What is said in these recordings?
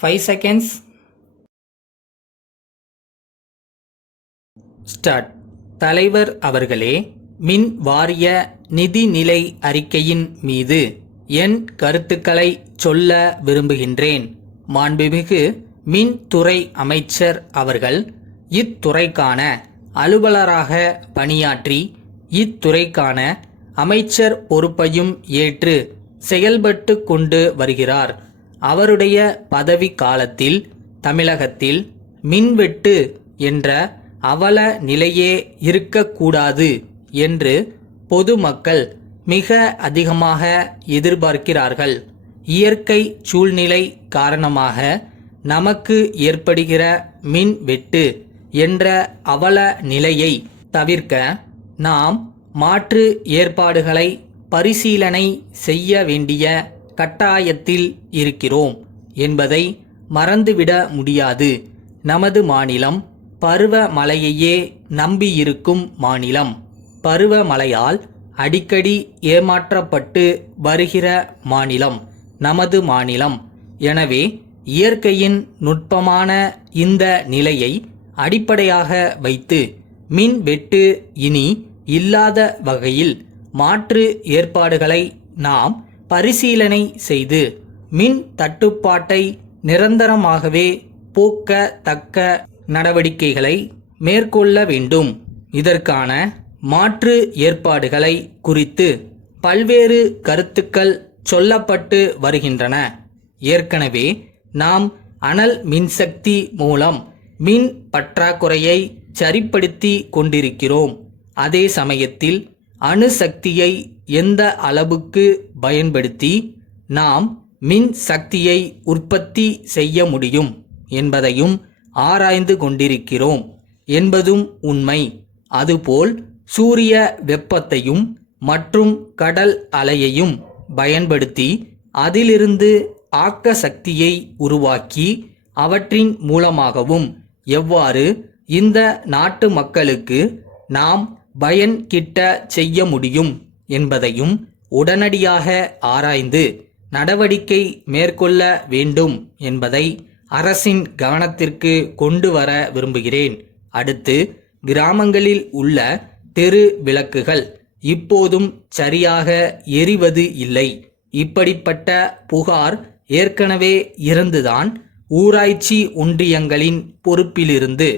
5 seconds. Start. தலைவர் அவர்களே, மின் வாரிய நிதிநிலை அறிக்கையின் மீது என் கருத்துக்களை சொல்ல விரும்புகின்றேன். மாண்புமிகு மின்துறை அமைச்சர் அவர்கள் இத்துறைக்கான அலுவலராக பணியாற்றி இத்துறைக்கான அமைச்சர் பொறுப்பையும் ஏற்று செயல்பட்டு கொண்டு வருகிறார். அவருடைய பதவி காலத்தில் தமிழகத்தில் மின்வெட்டு என்ற அவல நிலையே இருக்கக்கூடாது என்று பொதுமக்கள் மிக அதிகமாக எதிர்பார்க்கிறார்கள். இயற்கை சூழ்நிலை காரணமாக நமக்கு ஏற்படுகிற மின்வெட்டு என்ற அவல நிலையை தவிர்க்க நாம் மாற்று ஏற்பாடுகளை பரிசீலனை செய்ய வேண்டிய கட்டாயத்தில் இருக்கிறோம் என்பதை மறந்துவிட முடியாது. நமது மாநிலம் பருவமழையையே நம்பியிருக்கும் மாநிலம். பருவமழையால் அடிக்கடி ஏமாற்றப்பட்டு வருகிற மாநிலம் நமது மாநிலம். எனவே இயற்கையின் நுட்பமான இந்த நிலையை அடிப்படையாக வைத்து மின்வெட்டு இனி இல்லாத வகையில் மாற்று ஏற்பாடுகளை நாம் பரிசீலனை செய்து மின் தட்டுப்பாட்டை நிரந்தரமாகவே போக்க தக்க நடவடிக்கைகளை மேற்கொள்ள வேண்டும். இதற்கான மாற்று ஏற்பாடுகளை குறித்து பல்வேறு கருத்துக்கள் சொல்லப்பட்டு வருகின்றன. ஏற்கனவே நாம் அனல் மின்சக்தி மூலம் மின் பற்றாக்குறையை சரிப்படுத்தி கொண்டிருக்கிறோம். அதே சமயத்தில் அணுசக்தியை எந்த அளவுக்கு பயன்படுத்தி நாம் மின் சக்தியை உற்பத்தி செய்ய முடியும் என்பதையும் ஆராய்ந்து கொண்டிருக்கிறோம் என்பதும் உண்மை. அதுபோல் சூரிய வெப்பத்தையும் மற்றும் கடல் அலையையும் பயன்படுத்தி அதிலிருந்து ஆக்க சக்தியை உருவாக்கி அவற்றின் மூலமாகவும் எவ்வாறு இந்த நாட்டு மக்களுக்கு நாம் பயன் கிட்ட செய்ய முடியும் என்பதையும் உடனடியாக ஆராய்ந்து நடவடிக்கை மேற்கொள்ள வேண்டும் என்பதை அரசின் கவனத்திற்கு கொண்டு வர விரும்புகிறேன். அடுத்து, கிராமங்களில் உள்ள தெரு விளக்குகள் இப்போதும் சரியாக எரிவது இல்லை. இப்படிப்பட்ட புகார் ஏற்கனவே இருந்துதான் ஊராட்சி ஒன்றியங்களின் பொறுப்பிலிருந்து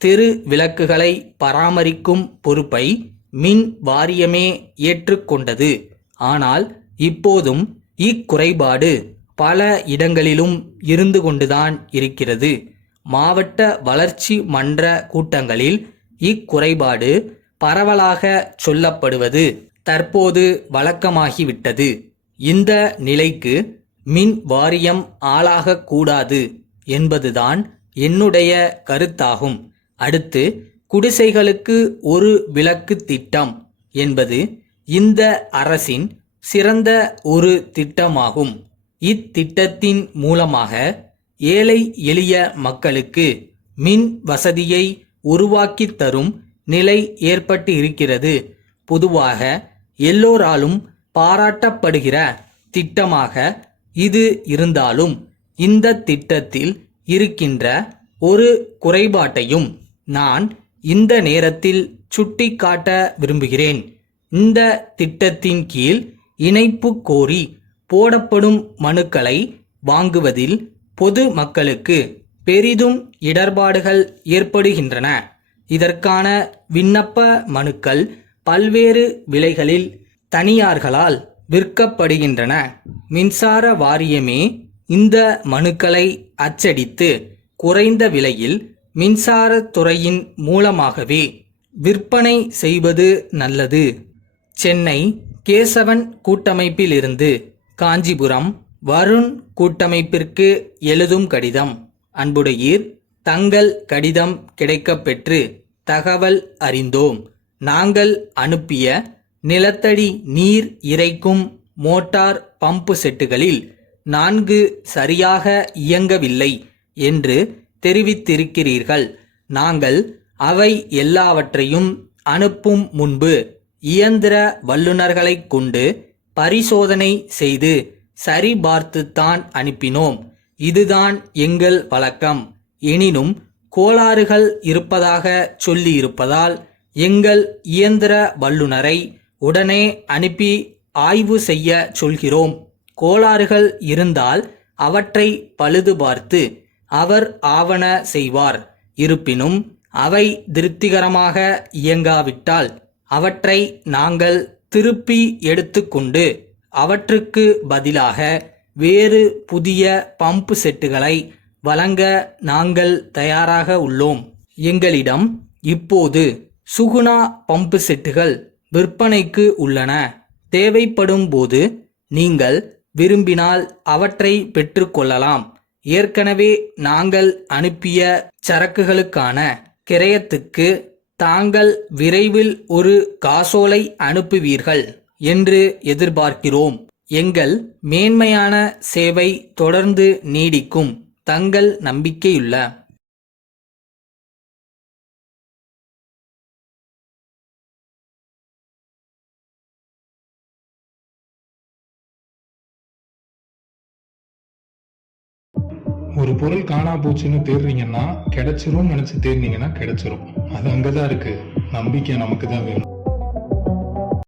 தெரு விளக்குகளை பராமரிக்கும் பொறுப்பை மின் வாரியமே ஏற்றுக்கொண்டது. ஆனால் இப்போதும் இக்குறைபாடு பல இடங்களிலும் இருந்து கொண்டுதான் இருக்கிறது. மாவட்ட வளர்ச்சி மன்ற கூட்டங்களில் இக்குறைபாடு பரவலாக சொல்லப்படுவது தற்போது வழக்கமாகிவிட்டது. இந்த நிலைக்கு மின் வாரியம் ஆளாகக்கூடாது என்பதுதான் என்னுடைய கருத்தாகும். அடுத்து, குடிசைகளுக்கு ஒரு விளக்கு திட்டம் என்பது இந்த அரசின் சிறந்த ஒரு திட்டமாகும். இத்திட்டத்தின் மூலமாக ஏழை எளிய மக்களுக்கு மின் வசதியை உருவாக்கி தரும் நிலை ஏற்பட்டு இருக்கிறது. பொதுவாக எல்லோராலும் பாராட்டப்படுகிற திட்டமாக இது இருந்தாலும் இந்த திட்டத்தில் இருக்கின்ற ஒரு குறைபாட்டையும் நான் இந்த நேரத்தில் சுட்டிக்காட்ட விரும்புகிறேன். இந்த திட்டத்தின் கீழ் இணைப்பு கோரி போடப்படும் மனுக்களை வாங்குவதில் பொது மக்களுக்கு பெரிதும் இடர்பாடுகள் ஏற்படுகின்றன. இதற்கான விண்ணப்ப மனுக்கள் பல்வேறு விலைகளில் தனியார்களால் விற்கப்படுகின்றன. மின்சார வாரியமே இந்த மனுக்களை அச்சடித்து குறைந்த விலையில் மின்சாரத்துறையின் மூலமாகவே விற்பனை செய்வது நல்லது. சென்னை கேசவன் கூட்டமைப்பிலிருந்து காஞ்சிபுரம் வருண் கூட்டமைப்பிற்கு எழுதும் கடிதம். அன்புடையீர், தங்கள் கடிதம் கிடைக்கப்பெற்று தகவல் அறிந்தோம். நாங்கள் அனுப்பிய நிலத்தடி நீர் இறைக்கும் மோட்டார் பம்பு செட்டுகளில் 4 சரியாக இயங்கவில்லை என்று தெரிவித்திருக்கிறீர்கள். நாங்கள் அவை எல்லாவற்றையும் அனுப்பும் முன்பு இயந்திர வல்லுநர்களை கொண்டு பரிசோதனை செய்து சரிபார்த்துத்தான் அனுப்பினோம். இதுதான் எங்கள் வழக்கம். எனினும் கோளாறுகள் இருப்பதாக சொல்லியிருப்பதால் எங்கள் இயந்திர வல்லுநரை உடனே அனுப்பி ஆய்வு செய்ய சொல்கிறோம். கோளாறுகள் இருந்தால் அவற்றை பழுது பார்த்து அவர் ஆவன செய்வார். இருப்பினும் அவை திருப்திகரமாக இயங்காவிட்டால் அவற்றை நாங்கள் திருப்பி எடுத்துக்கொண்டு அவற்றுக்கு பதிலாக வேறு புதிய பம்பு செட்டுகளை வழங்க நாங்கள் தயாராக உள்ளோம். எங்களிடம் இப்போது சுகுணா பம்பு செட்டுகள் விற்பனைக்கு உள்ளன. தேவைப்படும் போது நீங்கள் விரும்பினால் அவற்றை பெற்றுக்கொள்ளலாம். ஏற்கனவே நாங்கள் அனுப்பிய சரக்குகளுக்கான கிரயத்துக்கு தாங்கள் விரைவில் ஒரு காசோலை அனுப்புவீர்கள் என்று எதிர்பார்க்கிறோம். எங்கள் மேன்மையான சேவை தொடர்ந்து நீடிக்கும். தங்கள் நம்பிக்கையுள்ள ஒரு பொருள் காணா போச்சுன்னு தேடுறீங்கன்னா கிடைச்சிரும் நினைச்சு தேடினீங்கன்னா கிடைச்சிரும். அது அங்கதான் இருக்கு. நம்பிக்கை நமக்கு தான் வேணும்.